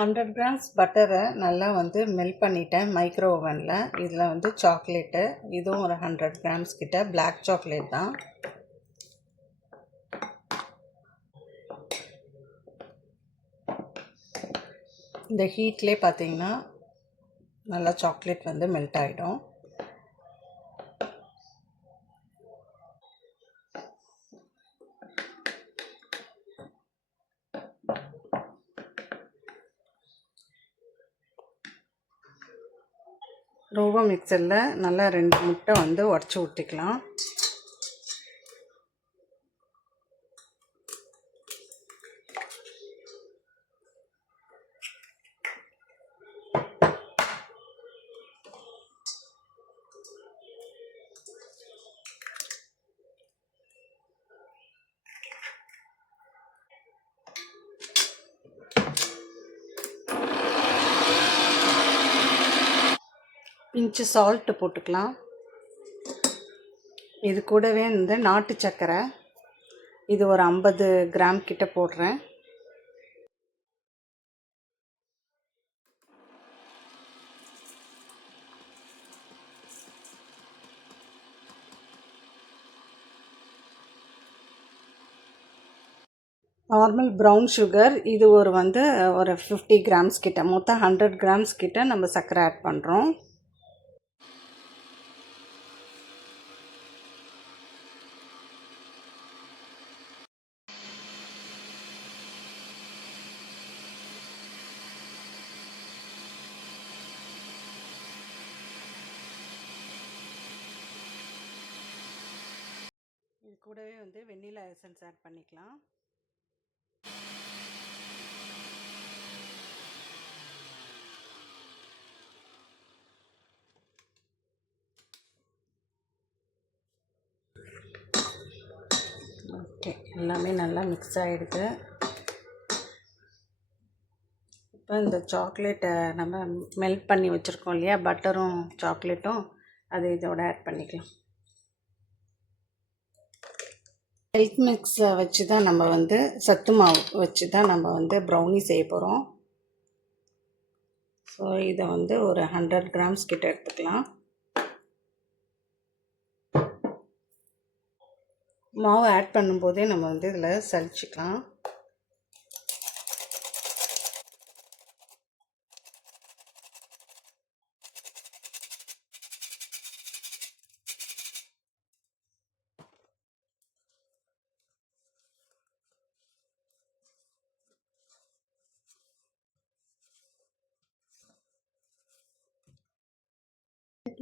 100 grams பட்டரை நல்லா வந்து melt பண்ணிட்டேன் மைக்ரோ ஓவனில். இதில் வந்து சாக்லேட்டு, இதுவும் ஒரு 100 grams கிட்ட பிளாக் சாக்லேட் தான். இந்த ஹீட்லேயே பார்த்தீங்கன்னா நல்லா சாக்லேட் வந்து மெல்ட் ஆகிடும். ரோவா மிக்சரில் நல்லா 2 முட்டை வந்து உடச்சி ஊற்றிக்கலாம். பிஞ்சு சால்ட்டு போட்டுக்கலாம். இது கூடவே இந்த நாட்டு சர்க்கரை, இது ஒரு 50 கிராம் கிட்ட போடுறேன். நார்மல் ப்ரௌன் சுகர், இது ஒரு 50 கிராம்ஸ் கிட்ட, மொத்தம் 100 கிராம்ஸ் கிட்ட நம்ம சர்க்கரை ஆட் பண்ணுறோம். இது கூடவே வந்து வெண்ணிலா எசன்ஸ் ஆட் பண்ணிக்கலாம். ஓகே, எல்லாமே நல்லா மிக்ஸ் ஆகிடுது. இப்போ இந்த சாக்லேட்டை நம்ம மெல்ட் பண்ணி வச்சுருக்கோம் இல்லையா, பட்டரும் சாக்லேட்டும், அது இதோட ஆட் பண்ணிக்கலாம். ஹெல்த் மிக்ஸை வச்சு தான் நம்ம வந்து சத்து மாவு வச்சு தான் நம்ம வந்து ப்ரௌனி செய்ய போகிறோம். ஸோ இதை வந்து ஒரு 100 கிராம்ஸ் கிட்ட எடுத்துக்கலாம். மாவு ஆட் பண்ணும்போதே நம்ம வந்து இதில் சலிச்சிக்கலாம்.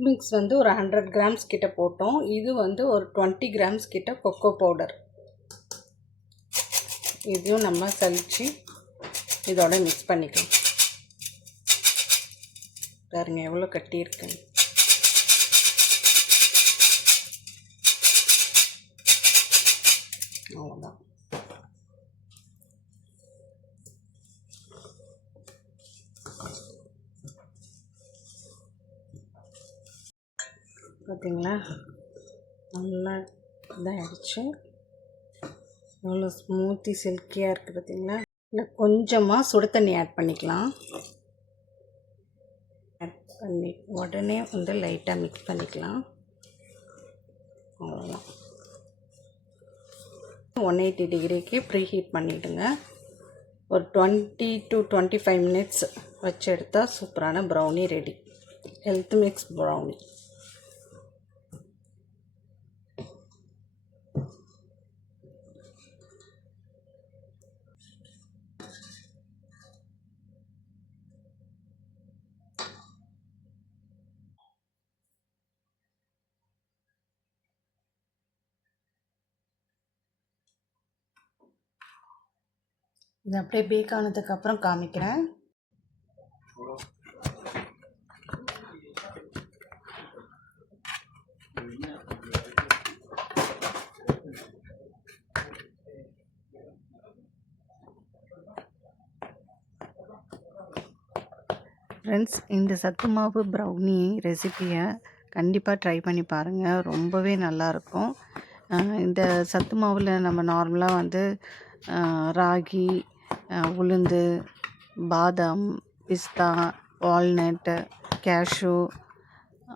மிக்ஸ் வந்து ஒரு 100 கிராம்ஸ் கிட்ட போட்டோம். இது வந்து ஒரு 20 கிராம்ஸ் கிட்ட கொக்கோ பவுடர், இதையும் நம்ம சலிச்சு இதோட மிக்ஸ் பண்ணிக்கலாம். பாருங்க எவ்வளோ கட்டி இருக்குன்னு. அவ்வளோதான். பார்த்தீங்களா, நல்லா இதாகிடுச்சு. எவ்வளோ ஸ்மூத்தி சில்கியாக இருக்குது பார்த்தீங்களா. இல்லை கொஞ்சமாக சுடு தண்ணி ஆட் பண்ணிக்கலாம். ஆட் பண்ணி உடனே வந்து லைட்டாக மிக்ஸ் பண்ணிக்கலாம். அவ்வளோதான். 180 டிகிரிக்கு ப்ரீ ஹீட் பண்ணிவிடுங்க. ஒரு 20 to 25 மினிட்ஸ் வச்சு எடுத்தால் சூப்பரான brownie ready. Health mix brownie. இது அப்படியே பேக் ஆனதுக்கப்புறம் காமிக்கிறேன். ஃப்ரெண்ட்ஸ், இந்த சத்து மாவு ப்ரௌனி ரெசிப்பியை கண்டிப்பாக ட்ரை பண்ணி பாருங்கள். ரொம்பவே நல்லாயிருக்கும். இந்த சத்து மாவில் நம்ம நார்மலாக வந்து ராகி, உளுந்து, பாதாம், பிஸ்தா, வால்நட்டு, கேஷ்யூ,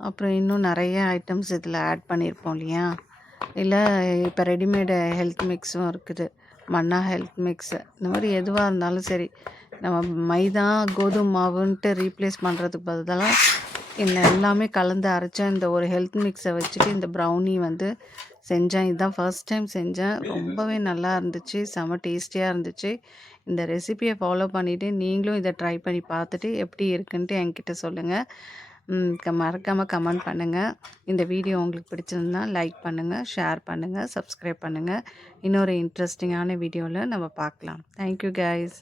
அப்புறம் இன்னும் நிறைய ஐட்டம்ஸ் இதில் ஆட் பண்ணியிருப்போம் இல்லையா? இல்லை இப்போ ரெடிமேடு ஹெல்த் மிக்ஸும் இருக்குது. மன்னா ஹெல்த் மிக்ஸு இந்த மாதிரி எதுவாக இருந்தாலும் சரி, நம்ம மைதா கோதுமை மாவுன்ட்டு ரீப்ளேஸ் பண்ணுறதுக்கு பதிலாக இந்த எல்லாமே கலந்து அரைச்ச இந்த ஒரு ஹெல்த் மிக்ஸை வச்சுட்டு இந்த ப்ரௌனி வந்து செஞ்சேன். இதுதான் ஃபர்ஸ்ட் டைம் செஞ்சேன். ரொம்பவே நல்லா இருந்துச்சு, செம டேஸ்டியாக இருந்துச்சு. இந்த ரெசிபியை ஃபாலோ பண்ணிவிட்டு நீங்களும் இதை ட்ரை பண்ணி பார்த்துட்டு எப்படி இருக்குன்ட்டு என்கிட்ட சொல்லுங்கள். மறக்காமல் கமெண்ட் பண்ணுங்கள். இந்த வீடியோ உங்களுக்கு பிடிச்சிருந்தா லைக் பண்ணுங்கள், ஷேர் பண்ணுங்கள், சப்ஸ்கிரைப் பண்ணுங்கள். இன்னொரு இன்ட்ரெஸ்டிங்கான வீடியோவில் நம்ம பார்க்கலாம். Thank you guys.